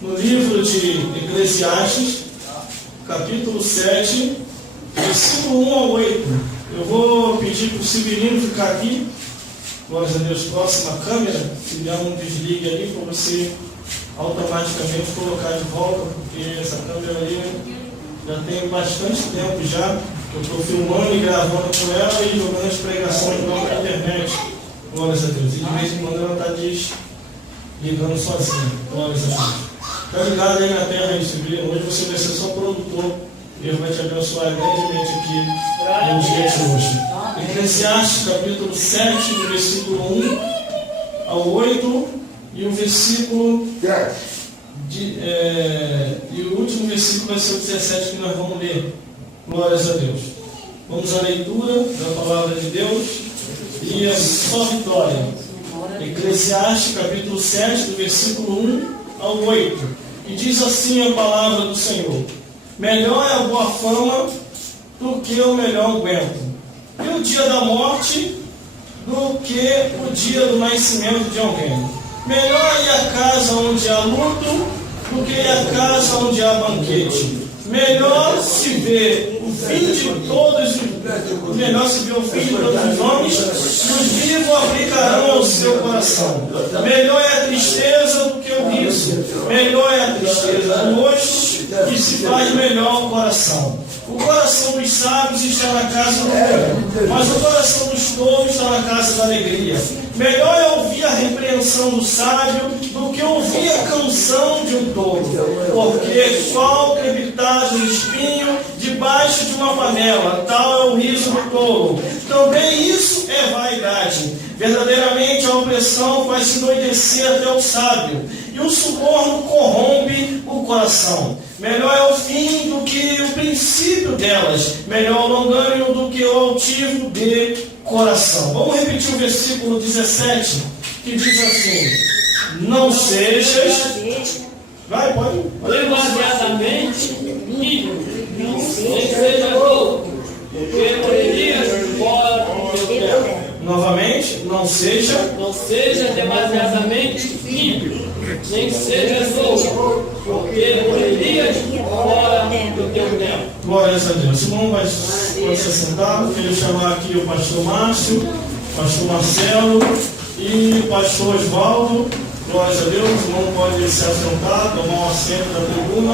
no livro de Eclesiastes, capítulo 7, versículo 1 ao 8. Eu vou pedir para o Severino ficar aqui, glória a Deus, próxima câmera, se der um desligue ali, para você automaticamente colocar de volta, porque essa câmera ali já tem bastante tempo já. Eu estou filmando e gravando com ela e jogando as pregações na internet. Glórias a Deus. E de vez em quando ela está desligando sozinha. Glórias a Deus. Está ligado aí na terra aí, Severino. Hoje você vai ser só produtor. Deus vai te abençoar grandemente aqui no dia de hoje. Eclesiastes capítulo 7, do versículo 1 ao 8 e o versículo e o último versículo vai ser o 17 que nós vamos ler. Glórias a Deus. Vamos à leitura da palavra de Deus e a sua vitória. Eclesiastes capítulo 7, do versículo 1 ao 8. E diz assim a palavra do Senhor: melhor é a boa fama do que o melhor unguento, e o dia da morte do que o dia do nascimento de alguém. Melhor é a casa onde há luto do que a casa onde há banquete. Melhor se vê o fim de todos os homens, e os vivos aplicarão ao seu coração. Melhor é a tristeza do que o riso. Melhor é a tristeza do rosto, que se faz melhor o coração. O coração dos sábios está na casa do bem, mas o coração dos tolos está na casa da alegria. Melhor é ouvir a repreensão do sábio do que ouvir a canção de um tolo, porque qual crepitar do espinho debaixo de uma panela, tal é o riso do tolo. Também isso é vaidade. Verdadeiramente a opressão faz endoidecer até o sábio, e o suborno corrompe o coração. Melhor é o fim do que o princípio delas, melhor o longânimo do que o altivo de coração. Vamos repetir o versículo 17, que diz assim: não sejas... Vai, pode. Demasiadamente rico, nem seja louco, porque morrerias fora do teu tempo. Novamente, não seja demasiadamente rico, nem seja louco, porque morrerias fora do teu tempo. Glórias a Deus. Irmão, pode se sentar. Eu queria chamar aqui o pastor Márcio, pastor Marcelo e o pastor Osvaldo. Glórias a Deus. O irmão pode se assentar, tomar um assento na tribuna.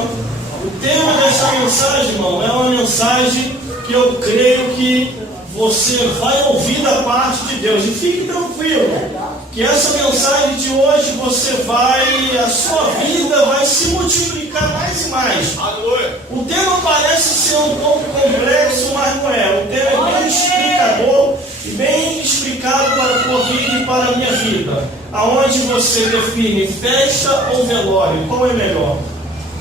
O tema dessa mensagem, irmão, é uma mensagem que eu creio que você vai ouvir da parte de Deus. E fique tranquilo, que essa mensagem de hoje a sua vida vai se multiplicar mais e mais. O tema parece ser um pouco complexo, mas não é. O tema é bem explicador e bem explicado para a tua vida e para a minha vida. Aonde você define festa ou velório, qual é melhor?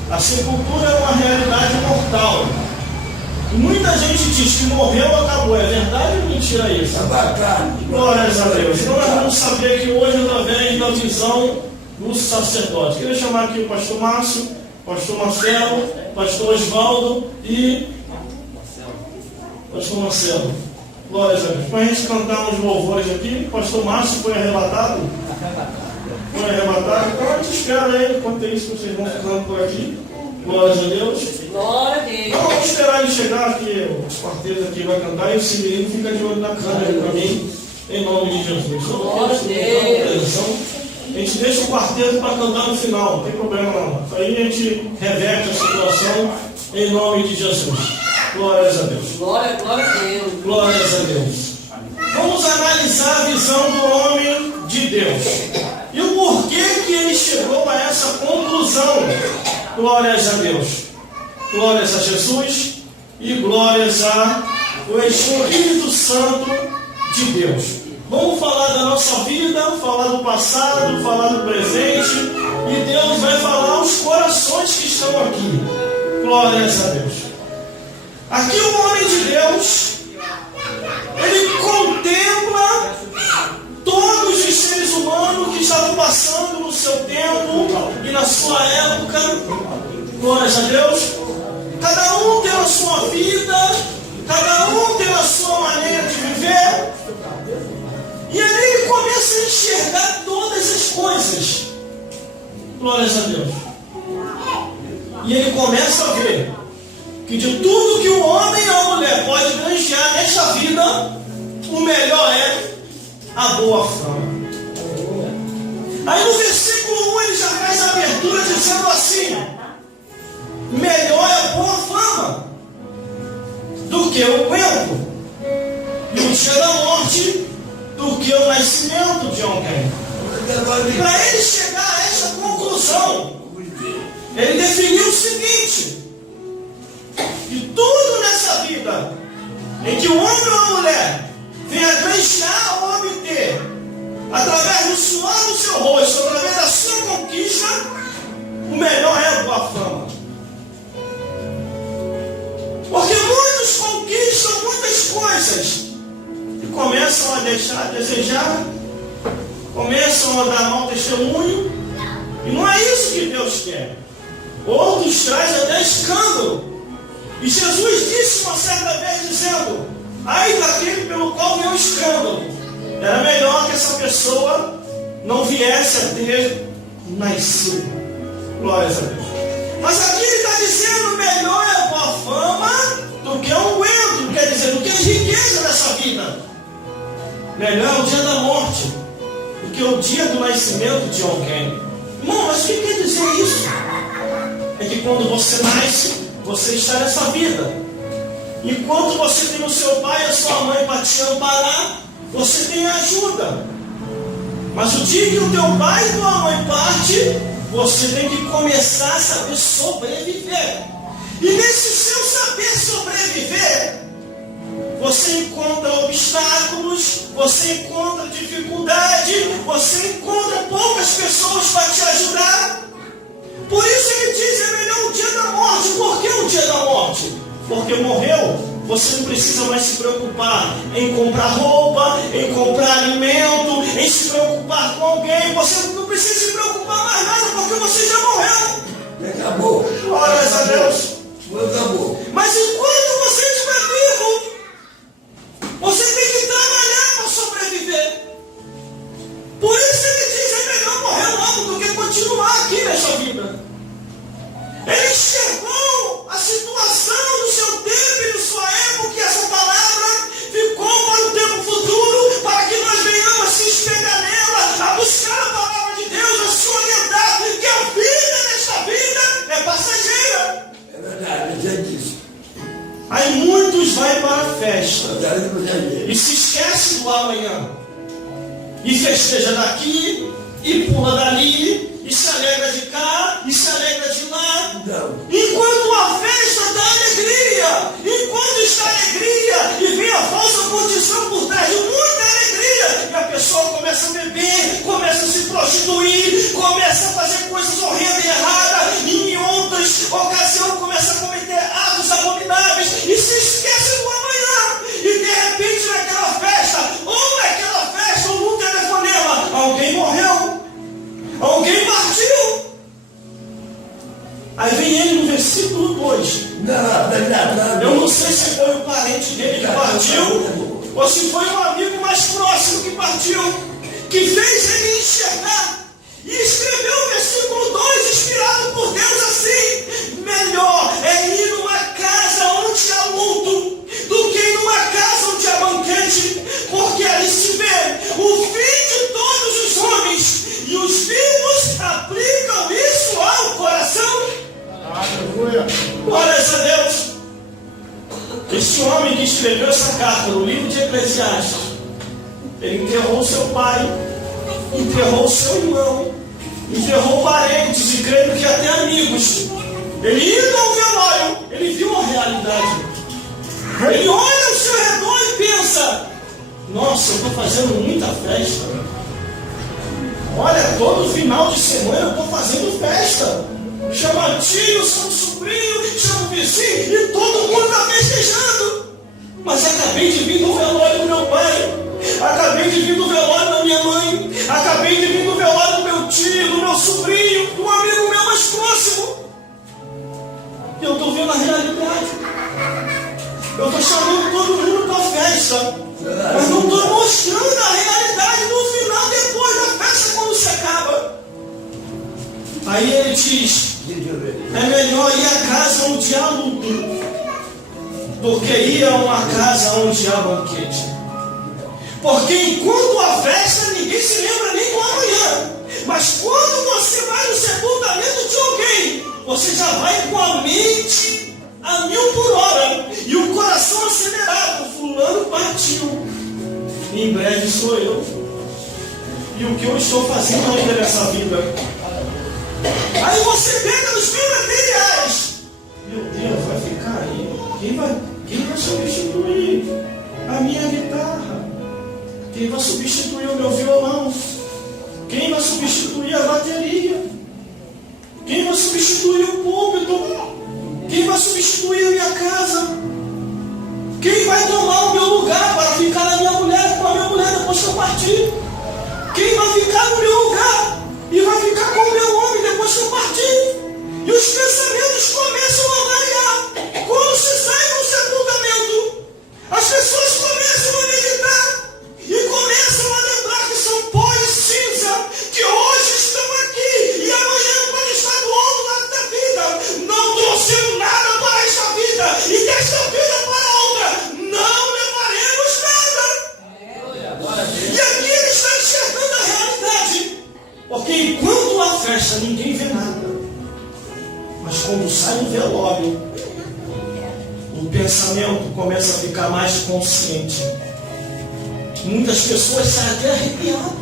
A sepultura é uma realidade mortal. Muita gente diz que morreu, acabou. É verdade ou mentira isso? Glórias a Deus. Então nós vamos saber que hoje, através da visão do sacerdote. Queria chamar aqui o pastor Márcio, pastor Marcelo, pastor Osvaldo e pastor Marcelo. Glórias a Deus. Para a gente cantar uns louvores aqui, o pastor Márcio foi arrebatado. Então a gente espera aí, enquanto isso vocês vão ficando por aqui. Glórias a Deus. Glória a Deus. Então vamos esperar ele chegar aqui, o quarteto aqui vai cantar e o Severino fica de olho na câmera para mim, em nome de Jesus. Glória a Deus. A gente deixa o quarteto para cantar no final, não tem problema não. Aí a gente reverte a situação em nome de Jesus. Glórias a Deus. Glória a Deus. Glórias a Deus. Vamos analisar a visão do homem de Deus. E o porquê que ele chegou a essa conclusão. Glórias a Deus. Glórias a Jesus e glórias ao Espírito Santo de Deus. Vamos falar da nossa vida, falar do passado, falar do presente, e Deus vai falar os corações que estão aqui. Glórias a Deus. Aqui o homem de Deus, ele contempla todos os seres humanos que estavam passando no seu tempo e na sua época. Glórias a Deus. Cada um tem a sua vida, cada um tem a sua maneira de viver. E aí ele começa a enxergar todas as coisas. Glórias a Deus. E ele começa a ver que de tudo que o homem ou a mulher pode granjear nesta vida, o melhor é a boa fama. Aí no versículo 1 ele já faz a abertura dizendo assim: melhor é a boa fama do que o aguento, e o dia da morte do que o nascimento de alguém. Para ele chegar a esta conclusão, ele definiu o seguinte: que tudo nessa vida em que o homem ou a mulher venha granjear ou obter, através do suor do seu rosto, através da sua conquista, o melhor é a boa fama. Porque muitos conquistam muitas coisas e começam a deixar a desejar, começam a dar mau testemunho, e não é isso que Deus quer. Outros trazem até escândalo. E Jesus disse uma certa vez, dizendo: ai daquele pelo qual veio o escândalo. Era melhor que essa pessoa não viesse a ter nascido. Glórias a Deus. Mas aqui ele está dizendo: melhor é a boa fama do que o aguento, quer dizer, do que a riqueza dessa vida. Melhor é o dia da morte do que o dia do nascimento de alguém. Irmão, mas o que quer dizer isso? É que quando você nasce, você está nessa vida. Enquanto você tem o seu pai e a sua mãe para te amparar, você tem ajuda. Mas o dia que o teu pai e tua mãe parte, você tem que começar a saber sobreviver. E nesse seu saber sobreviver, você encontra obstáculos, você encontra dificuldade, você encontra poucas pessoas para te ajudar. Por isso ele diz: é melhor o dia da morte. Por que o dia da morte? Porque morreu, você não precisa mais se preocupar em comprar roupa, em comprar alimento, em se preocupar com alguém. Você não precisa se preocupar mais nada, porque você já morreu. Acabou. Glórias a Deus. Acabou. Mas enquanto você estiver vivo, você tem que trabalhar para sobreviver. Por isso ele diz: é melhor morrer logo do que continuar aqui nessa vida. Ele enxergou a situação do seu tempo e de sua época, e essa palavra ficou para o tempo futuro, para que nós venhamos a se espelhar nela, a buscar a palavra de Deus, a se orientar, que a vida nesta vida é passageira. É verdade, eu já disse. Aí muitos vão para a festa Eu e se esquece do amanhã, e festeja daqui e pula dali, e se alegra de cá e se alegra de lá. Não. Enquanto a festa dá alegria, enquanto está alegria e vem a falsa condição por trás de muita alegria, e a pessoa começa a beber, começa a se prostituir, começa a fazer coisas horrendas e erradas, e em outras ocasiões começa a cometer atos abomináveis e se esquece do amanhã. E de repente naquela festa, ou num telefonema, alguém morreu, alguém partiu. Aí vem ele no versículo 2. Não. Eu não sei se foi o parente dele que partiu, ou se foi um amigo mais próximo que partiu, que fez ele enxergar. E escreveu o versículo 2, inspirado por Deus, assim: melhor é ir numa casa onde há luto do que ir numa casa onde há banquete, porque ali se vê o fim de todos os homens, e os vivos aplicam isso ao coração. Aleluia. Glórias a Deus. Esse homem que escreveu essa carta no livro de Eclesiastes, ele enterrou seu pai, enterrou seu irmão, enterrou parentes, e creio que até amigos. Ele indo ao velório, ele viu a realidade. Ele olha ao seu redor e pensa: nossa, eu estou fazendo muita festa. Olha, todo final de semana eu estou fazendo festa. Chama tio, chama sobrinho, chama vizinho, e todo mundo está festejando. Mas acabei de vir do velório do meu pai, acabei de vir do velório da minha mãe, acabei de vir do velório do meu tio, do meu sobrinho, do amigo meu mais próximo. E eu estou vendo a realidade. Eu estou chamando todo mundo para a festa, mas não estou mostrando a realidade no final, depois da festa, quando se acaba. Aí ele diz: é melhor ir à casa onde há luto do que ir a uma casa onde há banquete. Porque enquanto há festa, ninguém se lembra nem do amanhã. Mas quando você vai no sepultamento de alguém, você já vai com a mente a 1000 por hora e o coração acelerado. Fulano partiu, em breve sou eu. E o que eu estou fazendo ainda nessa vida? Aí você pega nos bens materiais. Meu Deus, vai ficar aí. Quem vai substituir a minha guitarra? Quem vai substituir o meu violão? Quem vai substituir a bateria? Quem vai substituir o púlpito? Quem vai substituir a minha casa? Quem vai tomar o meu lugar para ficar na minha mulher, com a minha mulher depois que eu partir? Quem vai ficar no meu lugar e vai ficar com o meu homem depois que eu partir? E os pensamentos começam a variar. Quando se sai do sepultamento, as pessoas começam a meditar e começam a lembrar que são pó e cinza, que hoje estão aqui e amanhã podem estar do outro lado da vida. Não trouxemos nada para esta vida e desta vida para a outra não levaremos nada. E aqui ele está enxergando a realidade. Porque enquanto há festa, ninguém vê nada. Mas quando sai o velório, o pensamento começa a ficar mais consciente. Muitas pessoas saem até arrepiadas.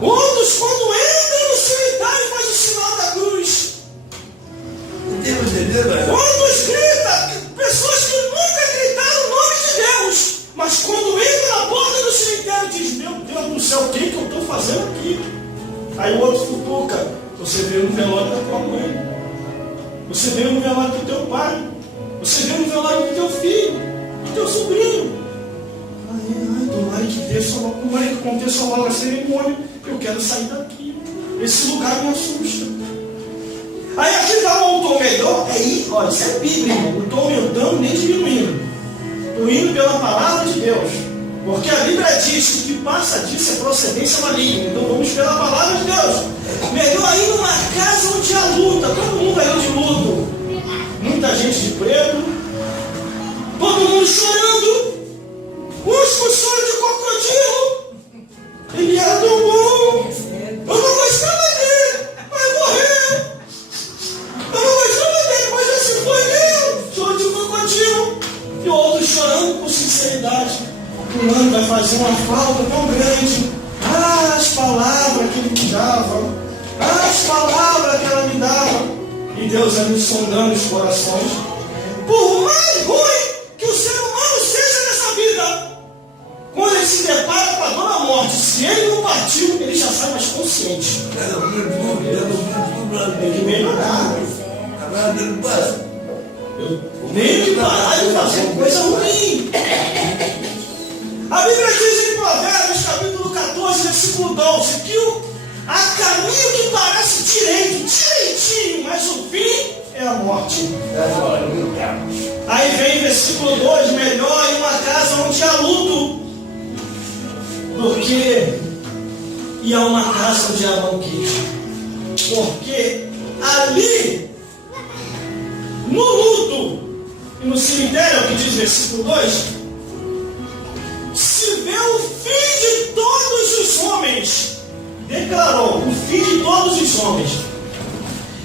Outros, quando entram no cemitério, fazem o sinal da cruz. Outros gritam, pessoas que nunca gritaram o nome de Deus. Mas quando entra na porta do cemitério, diz: meu Deus do céu, o que eu estou fazendo aqui? Aí o outro futuca: você veio no velório da tua mãe. Você veio no velório do teu pai. Você veio no velório do teu filho, do teu sobrinho. Tomara que aconteça logo a cerimônia. Eu quero sair daqui. Esse lugar me assusta. Aí aqui dá um tom melhor. Aí, olha, isso é Bíblia, irmão. Não estou aumentando nem diminuindo. Estou indo pela palavra de Deus. Porque a Bíblia diz que o que passa disso é procedência maligna. Então vamos pela palavra de Deus. Melhor ir numa casa onde há luta. Todo mundo aí de luto. Muita gente de preto. Todo mundo chorando. Uns com choro de crocodilo. Ele era tão bom. Eu não gostava dele, mas morreu. Eu não gostava dele, mas já se foi dele. Choro de crocodilo. E outros chorando com sinceridade. Fulano vai fazer uma falta tão grande. As palavras que ele me dava. As palavras que ela me dava. E Deus ali sondando os corações. Por mais ruim que o ser humano seja nessa vida, quando ele se depara com a dor da morte, se ele não partiu, ele já sai mais consciente. Tem que melhorar. Eu tenho que parar de fazer coisa ruim. A Bíblia diz em Provérbios, capítulo 14, versículo 12, que há caminho que parece direitinho, mas o fim é a morte. Aí vem versículo 2, melhor em uma casa onde há luto do que ir a uma casa onde há banquete. Porque ali, no luto e no cemitério, que diz versículo 2, se vê o fim de todos os homens. Declarou, o fim de todos os homens.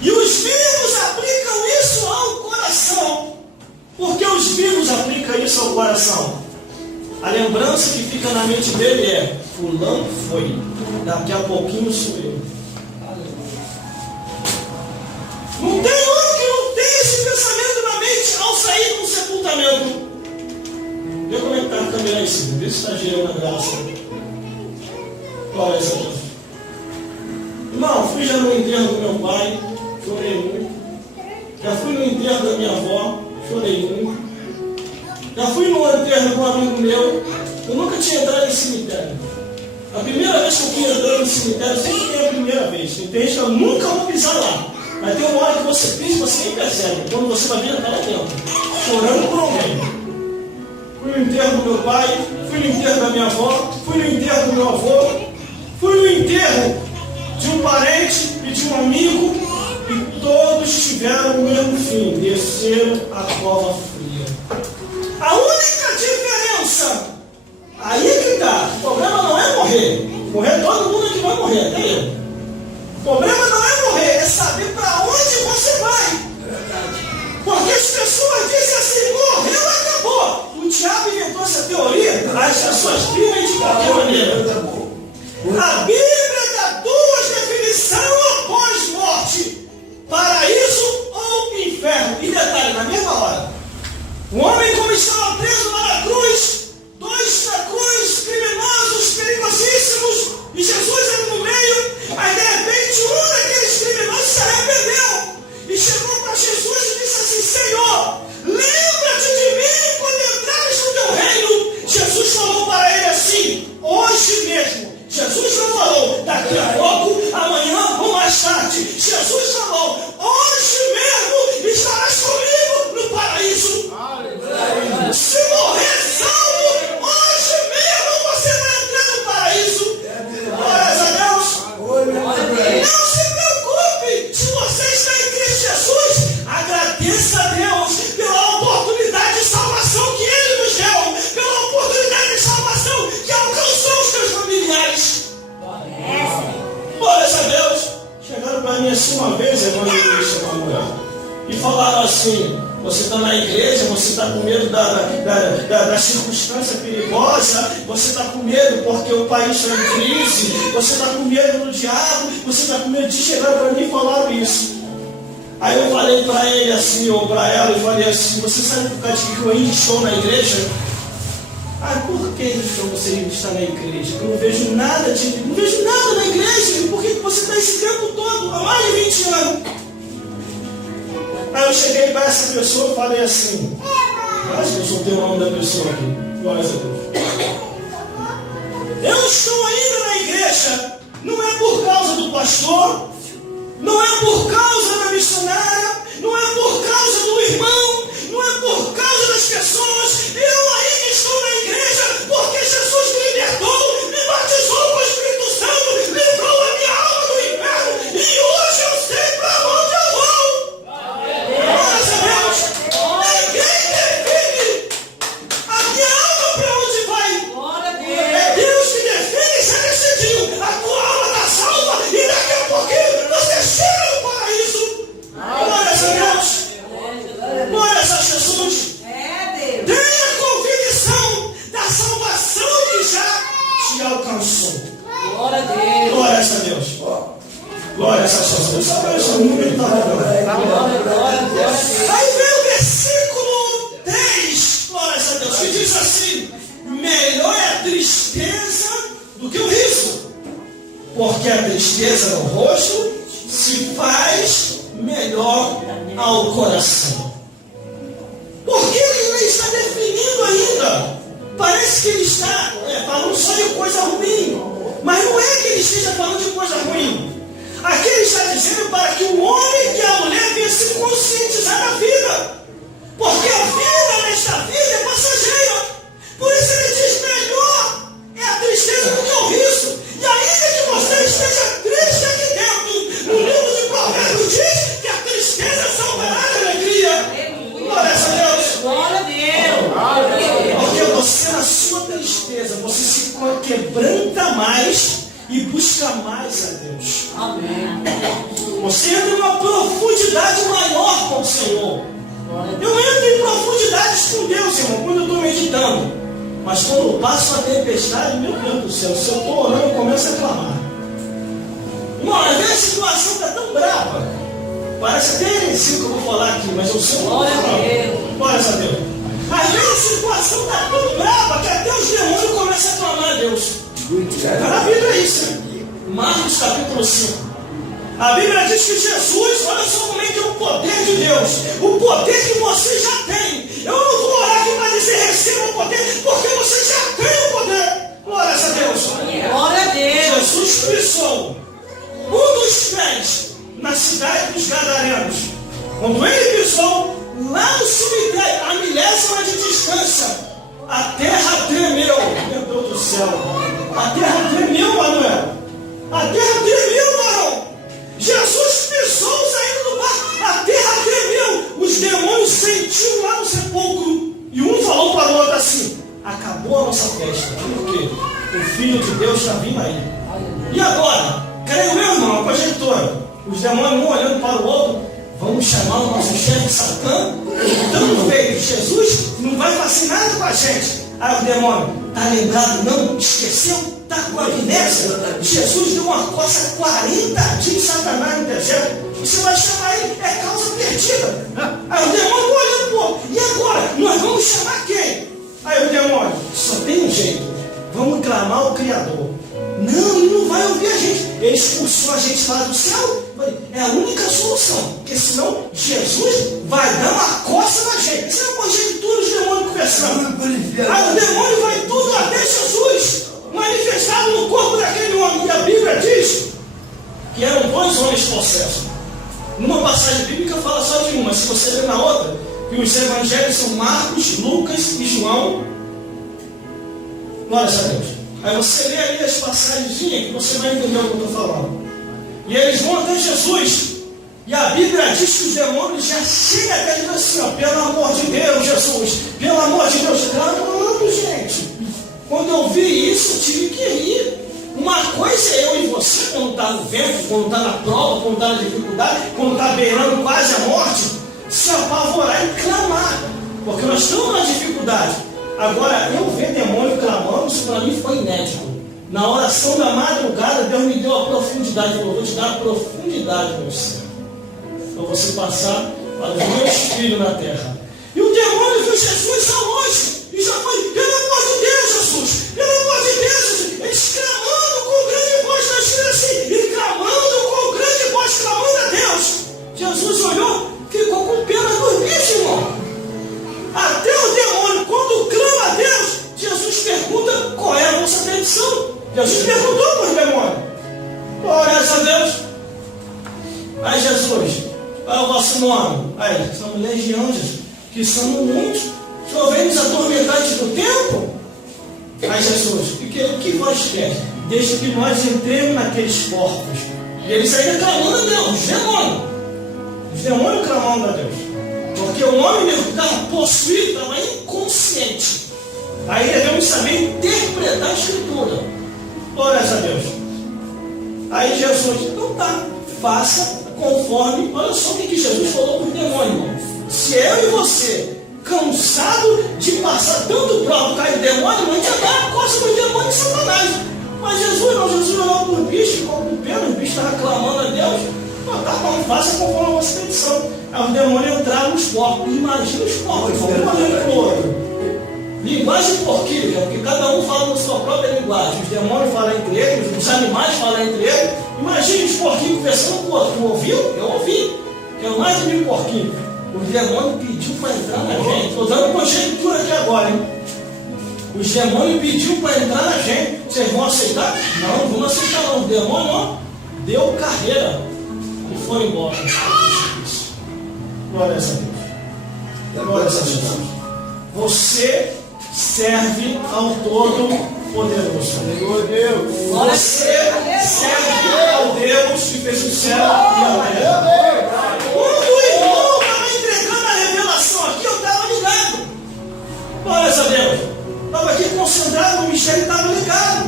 E os vivos aplicam isso ao coração. Por que os vivos aplicam isso ao coração? A lembrança que fica na mente dele é: fulano foi, daqui a pouquinho sou eu. Não tem um que não tem esse pensamento na mente ao sair do sepultamento. Vê como é que está a câmera aí, Silvio. Vê se está girando a graça. Glória a Deus. Irmão, fui já no enterro do meu pai, chorei muito. Já fui no enterro da minha avó, chorei muito. Já fui no enterro de um amigo meu. Eu nunca tinha entrado em cemitério. A primeira vez que eu fui entrar no cemitério, sempre tem a primeira vez. Tem gente que eu nunca vou pisar lá. Mas tem uma hora que você pisa e você nem percebe. Quando você vai ver, está lá dentro, chorando por alguém. Fui no enterro do meu pai, fui no enterro da minha avó, fui no enterro do meu avô, fui no enterro de um parente e de um amigo, e todos tiveram o mesmo fim, desceram a cova fria. A única diferença, aí é que está, o problema não é morrer. Morrer todo mundo que vai morrer, até eu. O problema não é morrer, é saber para onde você vai. Porque as pessoas dizem assim, morreu, acabou. O diabo inventou essa teoria, as pessoas vivem de qualquer maneira. A Bíblia dá duas definições após morte: paraíso ou inferno. E detalhe, na mesma hora. O homem, como estava preso lá na cruz, dois na cruz, criminosos, perigosíssimos, e Jesus era no meio. Aí de repente um daqueles criminosos se arrependeu e chegou para Jesus e disse assim: Senhor, lembra-te de mim quando entrares no teu reino. Jesus falou para ele assim: hoje mesmo. Jesus não falou daqui a pouco, amanhã ou mais tarde. Jesus falou: hoje mesmo estarás comigo no paraíso. Se morrer salvo, hoje mesmo você vai entrar no paraíso. Glórias a Deus. Não se preocupe, se você está em Cristo Jesus, agradeça a Deus pela oportunidade de salvação que Ele nos deu, pela oportunidade de salvação que alcançou os teus familiares. Glórias a Deus. Chegaram para mim assim uma vez, evangelista, uma mulher, e falaram assim: você está na igreja, você está com medo da circunstância perigosa, você está com medo porque o país está em crise, você está com medo do diabo, você está com medo de chegar para mim e falar isso. Aí eu falei para ele assim, ou para ela, eu falei assim: você sabe por causa de que eu ainda estou na igreja? Ah, por que você ainda está na igreja? Eu não vejo nada na igreja. Por que você está esse tempo todo, há mais de 20 anos? Aí eu cheguei para essa pessoa e falei assim: acho que eu soltei o nome da pessoa aqui. Glórias a Deus. Eu estou ainda na igreja, não é por causa do pastor, não é por causa da missionária, não é por causa do irmão, não é por causa das pessoas. Eu ainda estou na igreja porque Jesus me libertou, me batizou com o Espírito Santo, livrou a minha alma do inferno, e hoje eu sei para onde eu vou. Glórias a Deus. Ninguém define a minha alma para onde vai. É Deus que define e já decidiu. A tua alma está salva e daqui a pouquinho você chega no paraíso. Glórias a Deus. Glórias a Jesus. Tenha convicção da salvação que já te alcançou. Glórias a Deus. Glórias a Jesus. Aí vem o versículo 10. Glórias a Deus. Que diz assim: melhor é a tristeza do que o riso, porque a tristeza no rosto se faz melhor ao coração. Porque ele está definindo ainda. Parece que ele está falando só de coisa ruim, mas não é que ele esteja falando de coisa ruim. Aqui ele está dizendo para que o homem e a mulher venham se conscientizar da vida, porque a vida nesta vida é passageira. Por isso ele diz: melhor é a tristeza do que o riso. E ainda que você esteja triste aqui dentro, no livro de Provérbios diz que a tristeza salvará a alegria. Glórias a Deus. Porque você, na sua tristeza, você se quebranta mais e busca mais a Deus. Amém. Você entra em uma profundidade maior com o Senhor. Eu entro em profundidades com Deus, irmão, quando eu estou meditando. Mas quando passa a tempestade, meu Deus do céu, se eu estou orando, eu começo a clamar. Irmão, às vezes a situação está tão brava. Parece até heresia que eu vou falar aqui, mas eu sei o que eu vou falar. Glórias a Deus. Às vezes a situação está tão brava que até os demônios começam a clamar a Deus. A Bíblia é isso. Marcos capítulo 5. A Bíblia diz que Jesus, olha só como é que é o poder de Deus. O poder que você já tem. Eu não vou orar aqui para dizer receba o poder, porque você já tem o poder. Glórias a Deus. Glória a Deus. Jesus pisou um dos pés na cidade dos Gadarenos. Quando ele pisou lá no cemitério, a milésima de distância, a terra tremeu. Meu Deus do céu. A terra tremeu, Manuel. A terra tremeu, Manuel. Filho de Deus está vindo aí. E agora? Creio eu, irmão, a conjectura. Os demônios um olhando para o outro. Vamos chamar o nosso chefe Satã. Então veio Jesus, não vai fazer nada com a gente. Aí o demônio, tá lembrado não? Esqueceu? Tá com a amnésia? Jesus deu uma coça 40 dias Satanás no deserto. Você vai chamar ele, é causa perdida. Aí o demônio olhando pro outro. E agora? Nós vamos chamar quem? Aí o demônio, só tem um jeito. Vamos clamar o Criador. Não, ele não vai ouvir a gente. Ele expulsou a gente lá do céu. É a única solução. Porque senão Jesus vai dar uma coça na gente. Isso é uma conjectura dos demônios conversando. Aí o demônio vai tudo até Jesus, manifestado no corpo daquele homem. E a Bíblia diz que eram 2 homens possessos. Numa passagem bíblica fala só de uma, mas se você ler na outra, que os evangelhos são Marcos, Lucas e João. Glória a Deus. Aí você lê ali as passagens que você vai entender o que eu estou falando. E eles vão até Jesus. E a Bíblia diz que os demônios já chegam até ele assim, ó, pelo amor de Deus, Jesus, pelo amor de Deus, clamando, gente. Quando eu vi isso, eu tive que rir. Uma coisa é eu e você, quando está no vento, quando está na prova, quando está na dificuldade, quando está beirando quase a morte, se apavorar e clamar, porque nós estamos na dificuldade. Agora, eu ver demônio clamando, isso para mim foi inédito. Na oração da madrugada, Deus me deu a profundidade. Eu vou te dar a profundidade, meu céu, para você passar para os meus filhos na terra. E o demônio viu Jesus ao longe e já foi, pelo amor de Deus, Jesus, pelo amor de Deus, Jesus. Eles clamando com grande voz, nós tira assim, e clamando com grande voz, clamando a Deus. Jesus olhou, ficou com pena dos bichos, irmão. Até o demônio, quando clama a Deus, Jesus pergunta qual é a nossa petição. Jesus perguntou para os demônios. Glória a Deus. Aí Jesus, qual é o vosso nome? Aí, somos legião, Jesus, que somos muitos. O Senhor vem nos atormentar antes do tempo? Aí Jesus, o que vós queres? Deixa que nós entremos naqueles corpos. E eles ainda clamando a Deus, os demônios. Os demônios clamando a Deus. Porque o homem estava possuído, estava inconsciente. Aí devemos saber interpretar a Escritura. Glória a Deus. Aí Jesus, então tá, faça conforme. Olha só o que Jesus falou para o demônio, irmão. Se eu e você, cansado de passar tanto prova cair demônio, não ia dar a costa do demônio de Satanás. Mas Jesus não, Jesus olhou para o bicho, ficou com pena, o bicho estava clamando a Deus. Não, tá bom, faça conforme a vossa petição. Aí o demônio entrava nos corpos. Imagina os corpos, um olhando para o outro. Linguagem porquírica, porque cada um fala na sua própria linguagem. Os demônios falam entre eles, os animais falam entre eles. Imagine os porquinhos conversando com o outro. Tu ouviu? Eu ouvi. Que é o mais de 1000 porquinhos. Os demônios pediu para entrar na gente. Estou dando conjectura aqui agora, hein? Os demônios pediu para entrar na gente. Vocês vão aceitar? Não, vamos aceitar não. O demônio, ó, deu carreira e foi embora. Glória a Deus. Glória a Deus. Você serve ao Todo-Poderoso. Você serve ao Deus que fez o céu e a terra. Quando o irmão estava entregando a revelação aqui, eu estava ligado. Glória a Deus. Estava aqui concentrado, o mistério estava ligado.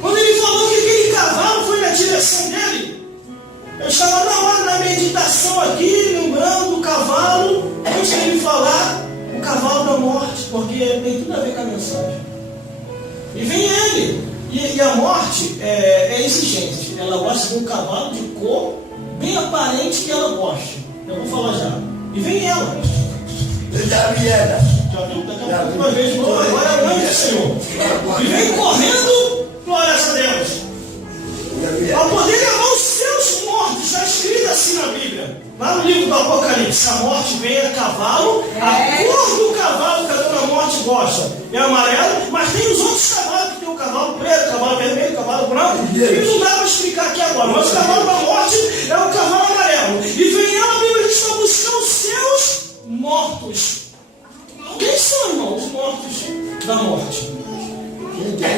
Quando ele falou que aquele cavalo foi na direção dele, eu estava na hora da meditação aqui, lembrando do cavalo, antes de ele falar. O cavalo da morte, porque tem tudo a ver com a mensagem. E vem ele. E a morte é exigente. Ela gosta de um cavalo de cor bem aparente que ela gosta. Eu vou falar já. E vem ela. Já vi ela. Já viu? Daqui a pouco uma vez, agora é o anjo do Senhor. E vem correndo, glória a Deus. Para poder levar os seus mortos. Está escrito assim na Bíblia. Lá no livro do Apocalipse, a morte vem a cavalo, a cor do cavalo que a dona morte gosta é amarelo, mas tem os outros cavalos que tem o cavalo preto, cavalo vermelho, cavalo branco, e não dá para explicar aqui agora, mas o cavalo da morte é o cavalo amarelo. E vem ela, a Bíblia diz, para buscar os seus mortos. Quem são, irmãos, os mortos da morte?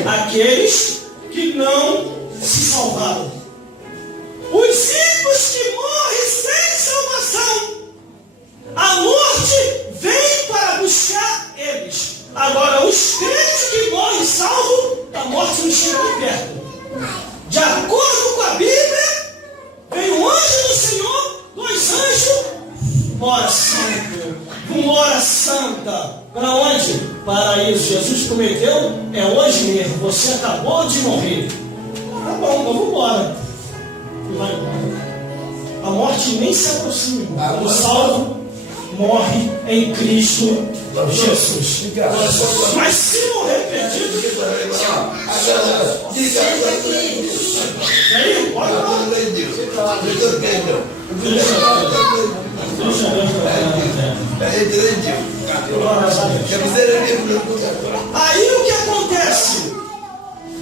Aqueles que não se salvaram. Os ímpios que morrem sem salvação. A morte vem para buscar eles. Agora, os crentes que morrem salvos, a morte não chega pergunta: para onde? Paraíso. Jesus prometeu, é hoje mesmo. Você acabou de morrer. Tá bom, então vamos embora. E vai embora. A morte nem se aproxima. O salvo morre em Cristo Jesus. Mas se morrer perdido, aí, pode falar. Aí o que acontece?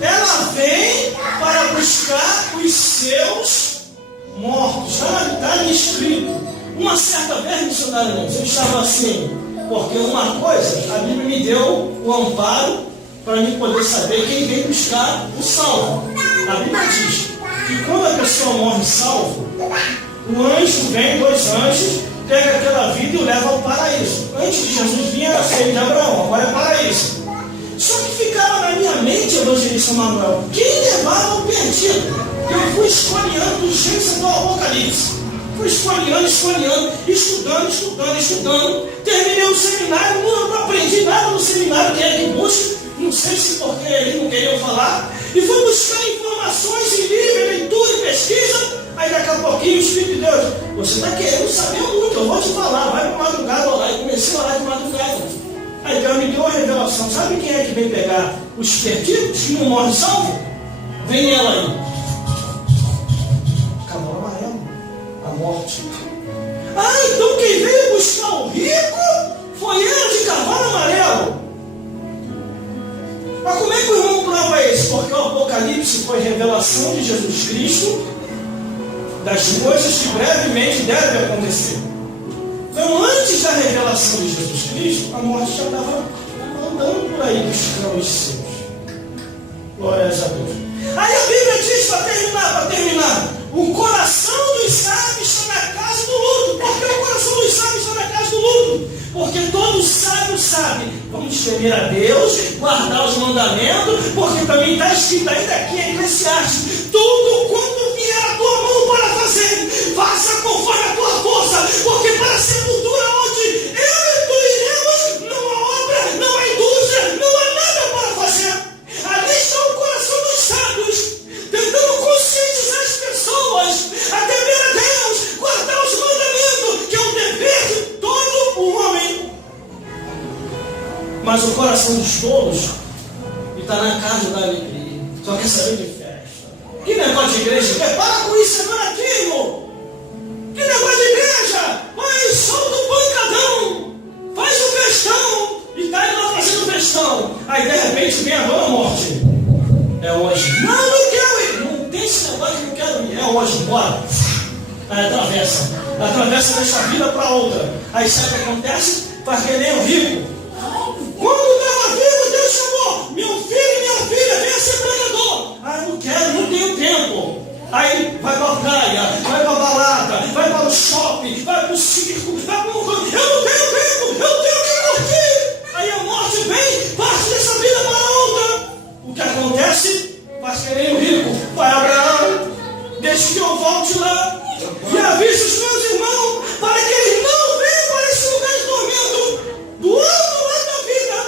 Ela vem para buscar os seus mortos. Está escrito. Uma certa vez, missionários, eu estava assim, porque uma coisa, a Bíblia me deu o amparo para mim poder saber quem vem buscar o salvo. A Bíblia diz que quando a pessoa morre salvo, o anjo vem, 2 anjos, pega aquela vida e o leva ao paraíso. Antes de Jesus vinha a filha de Abraão, agora é paraíso. Só que ficava na minha mente, evangelista Manuel, quem levava o perdido? Eu fui escolhendo os gênesis do Apocalipse. Fui escolhendo, estudando. Terminei o seminário, não aprendi nada no seminário, que é que busca, não sei se porque eles não queriam falar. E fui buscar informações em livro, leitura e pesquisa. Aí daqui a pouquinho o Espírito de Deus, você está querendo saber muito, eu vou te falar, vai para madrugada orar. E comecei a orar de madrugada. Aí Deus me deu uma revelação. Sabe quem é que vem pegar os perdidos que não morrem salvo? Vem ela aí. Cavalo amarelo. A morte. Então quem veio buscar o rico foi ela de cavalo amarelo. Mas como é que o irmão prova isso? Porque o Apocalipse foi revelação de Jesus Cristo das coisas que brevemente devem acontecer. Então, antes da revelação de Jesus Cristo, a morte já estava andando por aí buscando os seus. Glórias a Deus. Aí a Bíblia diz, para terminar, o coração dos sábios está na casa do luto. Por que o coração dos sábios está na casa do luto? Porque todo sábio sabe, vamos temer a Deus, guardar os mandamentos, porque também está escrito ainda aqui em Eclesiastes, tudo quanto vier a tua mão para fazer, faça conforme a tua força, porque para a sepultura onde eu e tu iremos, não há obra, não há indústria, não há nada para fazer. Ali está o coração dos sábios, tentando conscientizar as pessoas a temer a Deus, guardar os mandamentos, que é um dever de todo o homem. Mas o coração dos tolos está na casa da alegria, só quer saber de festa. Que negócio de igreja? Para com isso, é baratinho. Que negócio de igreja? Vai, solta o pancadão, faz o festão, e está indo lá fazendo festão. Aí de repente vem a dona morte. É hoje. Não quero ir. Não tem esse negócio que eu quero ir. É hoje, bora. Aí atravessa dessa vida para outra. Aí sabe o que acontece? Faz que nem o rico. Quando estava vivo, Deus chamou: meu filho e minha filha, venha ser pregador. Não quero, não tenho tempo. Aí vai para a praia, vai para a balada, vai para o shopping, vai para o circo, vai para o... Eu não tenho tempo, eu tenho que curtir. Aí a morte vem, parte dessa vida para outra. O que acontece? Faz que nem o rico. Vai, Abraão, deixa que eu volte lá e avise os meus irmãos para que eles não venham para esse lugar de tormento do outro lado da vida.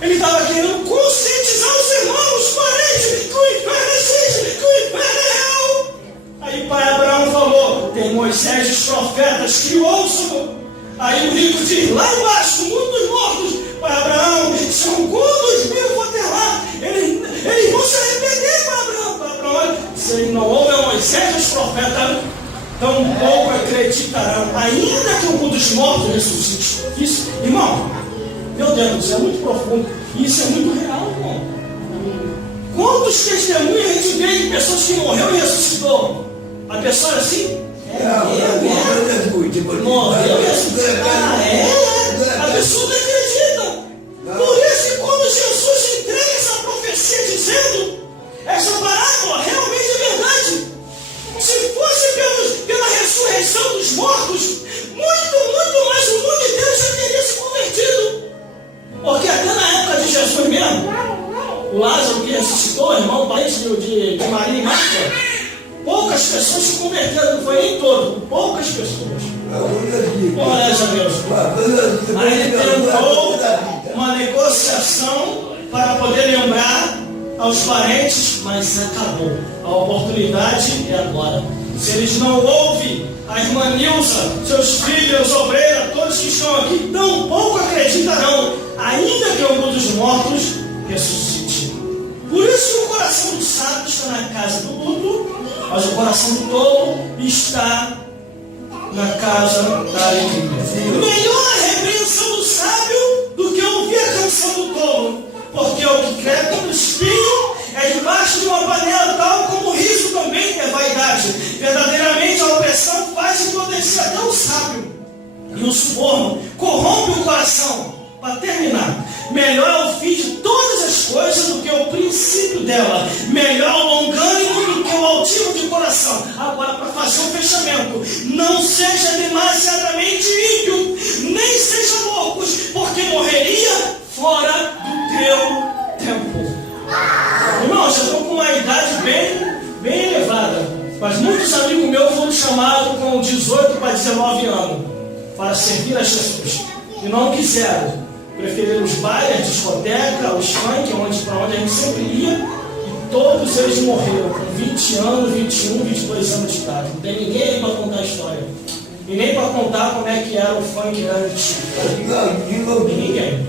Ele estava querendo conscientizar os irmãos, os parentes, que o inferno existe, que o inferno é real. Aí pai Abraão falou: tem Moisés e os profetas que o ouçam. Aí o rico diz: lá embaixo, no mundo dos mortos, pai Abraão, se alguns mil for ter lá, eles vão se arrepender, pai Abraão. Se ele não ouve a Moisés e os profetas, tampouco acreditarão, ainda que o mundo dos mortos ressuscite. Isso, irmão, meu Deus, isso é muito profundo. E isso é muito real, irmão. Quantos testemunhos a gente vê de pessoas que morreram e ressuscitou? A pessoa é assim? Morreu e ressuscitou. A pessoa não acredita. Por isso que quando Jesus entrega essa profecia dizendo, essa parábola realmente é verdade. Se fosse pela ressurreição dos mortos, muito mais o mundo inteiro já teria se convertido. Porque até na época de Jesus mesmo, o Lázaro que ressuscitou, irmão, parente de Maria e Marta, poucas pessoas se converteram. não foi nem todo, poucas pessoas. Glória a Deus. Aí ele tentou uma negociação para poder lembrar aos parentes, mas acabou. A oportunidade é agora. Se eles não ouvem, a irmã Nilza, seus filhos, obreiros, todos que estão aqui, tampouco acreditarão, ainda que algum dos mortos ressuscite. Por isso o coração do sábio está na casa do luto, mas o coração do tolo está na casa da alegria. Melhor a repreensão do sábio do que ouvir a canção do tolo, porque o que crê no espinho é debaixo de uma panela, tal como o riso também é vaidade. Verdadeiramente a opressão faz entorpecer até o sábio, e o suborno corrompe o coração. Para terminar, melhor é o fim de todas as coisas do que o princípio dela. Melhor o longânimo do que o altivo de coração. Agora, para fazer o fechamento, não seja demasiadamente ímpio, nem seja loucos, porque morreria fora do teu tempo. Irmão, já estou com uma idade bem elevada, mas muitos amigos meus foram chamados com 18 para 19 anos para servir a Jesus e não quiseram. Preferiram os bailes, a discoteca, os funk, para onde a gente sempre ia, e todos eles morreram com 20 anos, 21, 22 anos de idade. Não tem ninguém aí para contar a história. E nem para contar como é que era o funk antes. Ninguém.